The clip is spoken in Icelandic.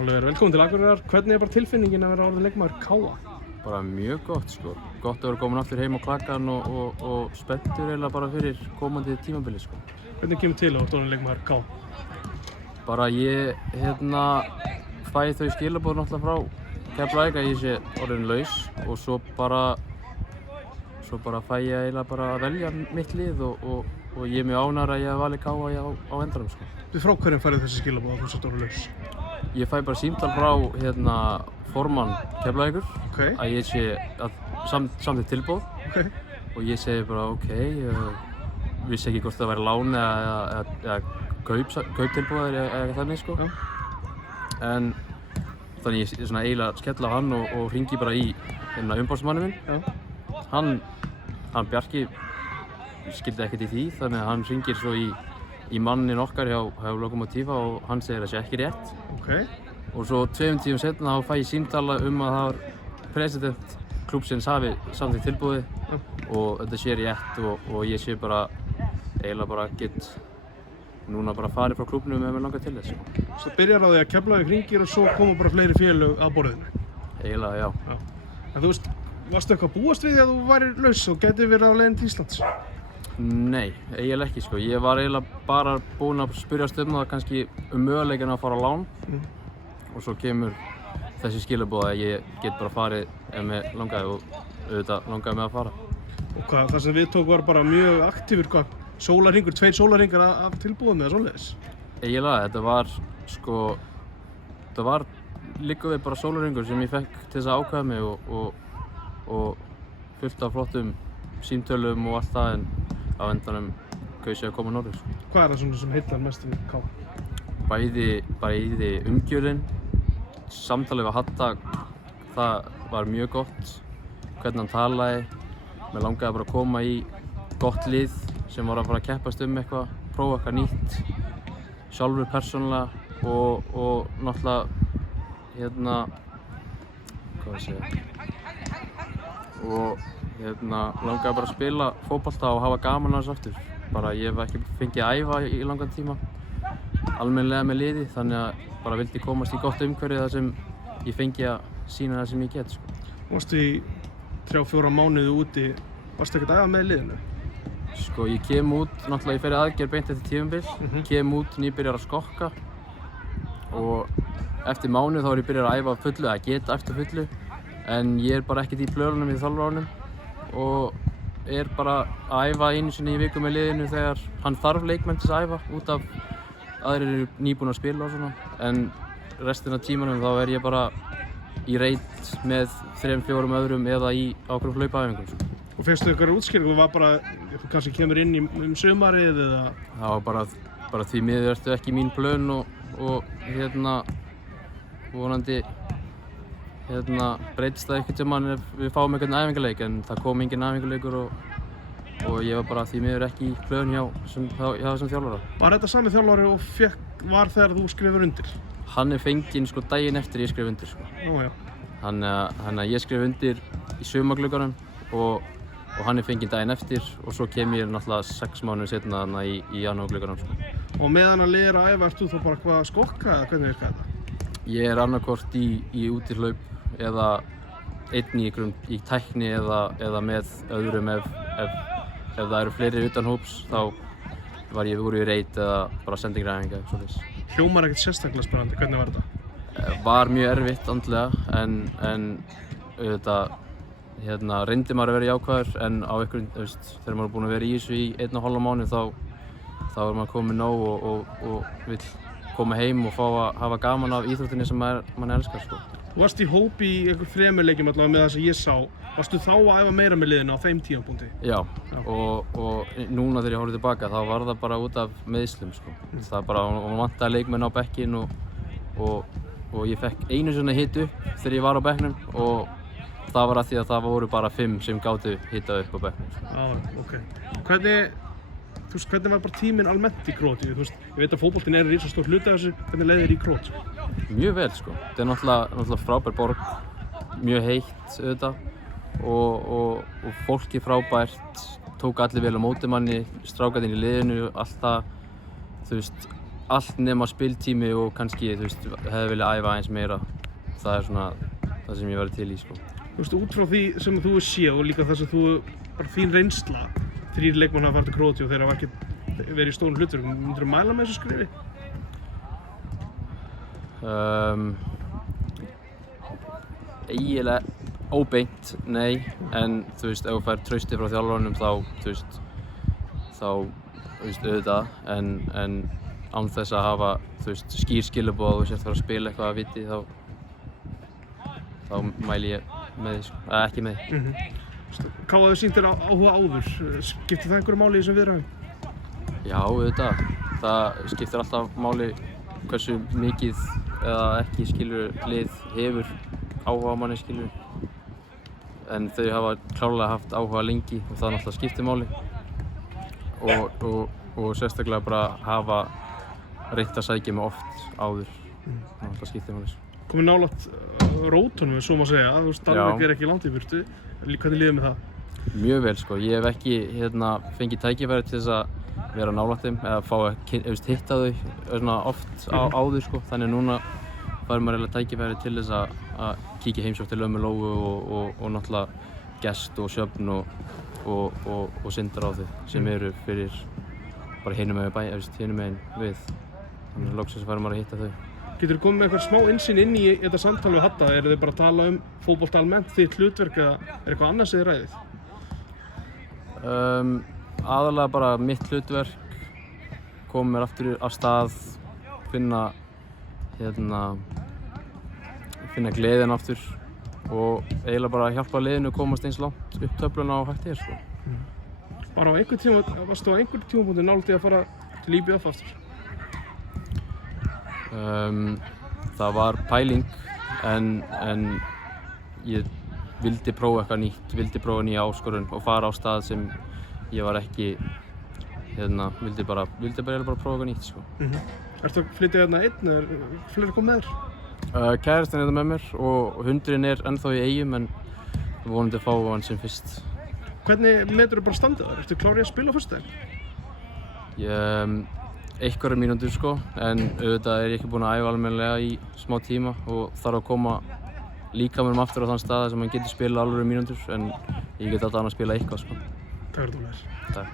Oliver, velkomin til Akureyrar. Hvernig bara tilfinningin að vera orðinn leikmaður KA? Bara mjög gott sko. Gott að vera komin aftur heim á klakkan og spenntur eiginlega bara fyrir komandi tímabili sko. Hvernig kemur til að vera orðinn leikmaður KA? Bara ég fæ þau skilaboð náttúrulega frá Keflavík að ég sé orðinn laus og svo bara fæ ég eiginlega bara að velja mitt lið og ég er mjög ánægður að ég hef valið KA á endanum sko. Við frá hverjum færið þessi skilaboð að þú sért orðinn laus? Ég fæ bara símtal frá formann Keflavíkur að ég sé samþykkt tilboð og ég segi bara ég vissi ekki hvort það væri lán eða kauptilboð eða eitthvað þannig sko. En þannig ég svona eiginlega skella á hann og hringi bara í umboðsmanninn minn. Hann Bjarki skildi ekkert í því þannig að hann hringir svo í mannin okkar hjá Lokomotiva og hann segir að það sé ekki rétt. Og svo 2 tímum seinna þá fæ ég símtala að það var president klúbbsins hafi samþykkt tilboðið og þetta sé rétt og ég sé bara eiginlega bara get núna bara farið frá klúbbnum ef mér langar til þess. Svo það byrjar á því að Keflavík hringir og svo koma bara fleiri félög að borðinu? Eiginlega, já. En þú veist, varstu eitthvað búast við því að þú værir laus og gæti verið á leiðinni til Íslands? Nei, eiginlega ekki sko. Ég var eiginlega bara búinn að spyrjast það kannski möguleikana að fara á lán og svo kemur þessi skilaboð að ég get bara farið ef mér langaði og auðvitað langaði mig að fara. Og hvað, það sem við tók var bara mjög aktífur, hvað, sólarhringur, 2 sólarhringar af tilboðum eða svoleiðis? Eiginlega, þetta var líka við bara sólarhringur sem ég fekk til þess að ákveða mig og fullt af flottum símtölum og allt það en á endanum kaus ég að koma norður. Hvað er það svona sem heillar mest við KA? Bæði umgjörðin, samtalið við Hatta, það var mjög gott, hvernig hann talaði. Mér langaði bara að koma í gott lið sem var að fara að keppast eitthvað, prófa eitthvað nýtt, sjálfur persónulega og náttúrulega langaði bara að spila fótbolta og hafa gaman að þessu aftur. Ég hef ekki fengið að æfa í langan tíma, almennilega með liði, þannig að bara vildi komast í gott umhverfi þar sem ég fengi að sýna það sem ég get. Þú varst í 3-4 mánuði úti, varstu ekkert að æfa með liðinu? Sko, ég kem út, náttúrulega ég fer í aðgerð beint eftir tímabil, kem út nýbyrjar að skokka og eftir mánuð þá er ég byrjar að æfa fullu, að geta eftir fullu, en ég er bara ekkert í blöðunum í þjálfaránum og er bara að æfa einu sinni í viku með liðinu þegar hann þarf leikmenn til að æfa út af aðrir eru nýbúin að spila og svona, en restina af tímanum þá er ég bara í reit með 3-4 öðrum eða í ákveðnum hlaupaæfingum. Og fyrstu ykkur útskýringu var bara, þú kannski kemur inn sumarið eða? Það var bara því miður ertu ekki mín plön og vonandi breytist það einhvern tímann ef við fáum einhvern æfingaleik, en það kom enginn æfingaleikur og ég var bara því miður ekki í plön hjá þessum þjálfara. Var þetta sami þjálfari og var þegar þú skrifur undir? Hann er fenginn sko daginn eftir ég skrif undir sko. Já. Þannig að ég skrif undir í sumarglugganum og hann er fenginn daginn eftir og svo kem ég náttúrulega 6 mánuðir seinna þarna í janúarglugganum sko. Og meðan að liðir að æfa, ert þú þá bara hvað að skokka eða hvernig virkaði þetta? Ég er annarkvort í útihlaup eða einn í tækni eða með öðrum ef það eru fleiri utan hóps þá voru í reit eða bara sendingræfinga eða svoleiðis. Hljómar ekkert sérstaklega spennandi, hvernig var þetta? Var mjög erfitt andlega en auðvitað reyndi maður að vera jákvæður en á einhverjum, þegar maður er búinn að vera í þessu í 1,5 mánuð þá er maður komið nóg og vill koma heim og fá að hafa gaman af íþróttinni sem mann elskar sko. Þú varst í hóp í einhver 3 leikjum allavega með það sem ég sá. Varstu þá að æfa meira með liðinu á þeim tímapunkti? Já. Og núna þegar ég horfði tilbaka þá var það bara út af meiðslum sko. Það bara, hún vantaði leikmenn á bekkinn og ég fekk einu sinni hitt upp þegar ég var á bekknum og það var af því að það voru bara 5 sem gátu hittað upp á bekknum sko. Já, ok. Hvernig var bara tíminn almennt í Króatíu? Ég veit að fótboltinn er risastór hluti af þessu, hvernig leið þér í Króatíu? Mjög vel sko. Þetta er náttúrulega frábær borg, mjög heitt auðvitað og fólki frábært, tók allir vel á móti manni, strákarnir í liðinu, alltaf, allt nema spiltími og kannski, þú veist, hefði viljað æfa aðeins meira. Það er svona það sem ég væri til í, sko. Þú veist, út frá því sem þú séð og líka það sem þú, bara þín reynsla, 3 leikmenn hafa farið til Króatíu og þeir hafa ekki verið í stórum hlutverkum, myndirðu mæla með þessu skrifi? Eiginlega óbeint, nei, en þú veist, ef þú fær trausti frá þjálfaranum þá, þú veist, auðvitað, en án þess að hafa, þú veist, skýr skilaboð og þú sért fara að spila eitthvað að viti, þá mæli ég með því, sko, eða ekki með því. Hvað hafði sýnt þér áhuga áður? Skiptir það einhverju máli í þessum viðræðum? Já, auðvitað. Það skiptir alltaf máli hversu mikið eða ekki lið hefur áhuga á manni, en þau hafa klárlega haft áhuga lengi og það náttúrulega skiptir máli og sérstaklega bara hafa reynt að sækja mig oft áður, það náttúrulega skiptir máli. Komið nálægt rótunum, svo má segja, þú veist, Dalvík ekki langt í burtu. Hvernig líður með það? Mjög vel, sko. Ég hef ekki fengið tækifæri til þess að vera nálægt þeim eða fá að hitta þau svona oft áður, sko. Þannig núna fær maður eiginlega tækifæri til þess að kíkja heimsókn til Ömmu Lóu og náttúrulega Gest og Sjöfn og Sindra á þau sem eru fyrir bara hinum megin við. Þannig loksins fær maður að hitta þau. Getur þú komið með eitthvað smá innsýn inn í þetta samtal við Hadda? Eru þið bara að tala um fótbolta almennt, þitt hlutverk eða er eitthvað annað sem þið ræðið? Aðalega bara mitt hlutverk, koma mér aftur af stað, finna gleðina aftur og eiginlega bara hjálpa liðinu að komast eins langt upp töfluna og hægt er, sko. Bara á varstu á einhverjum tímapunkti nálægt í að fara til IBF aftur? Það var pæling en ég vildi prófa eitthvað nýtt, vildi prófa nýja áskorun og fara á stað sem ég var ekki, vildi bara prófa eitthvað nýtt, sko. Ertu að flytja hérna einn eða er fleiri komið með þér? Kærastinn er með mér og hundurinn er ennþá í Eyjum en vonandi að fá hann sem fyrst. Hvernig meturðu bara standið þar? Ertu klár í að spila á föstudaginn? Einhverjar mínútur, sko, en auðvitað er ég ekki búinn að æfa almennilega í smá tíma og þarf að koma líkamannum aftur á þann stað sem hann getur spilað alveg mínútur en ég get alltaf að spila eitthvað, sko. Takk fyrir það. Takk.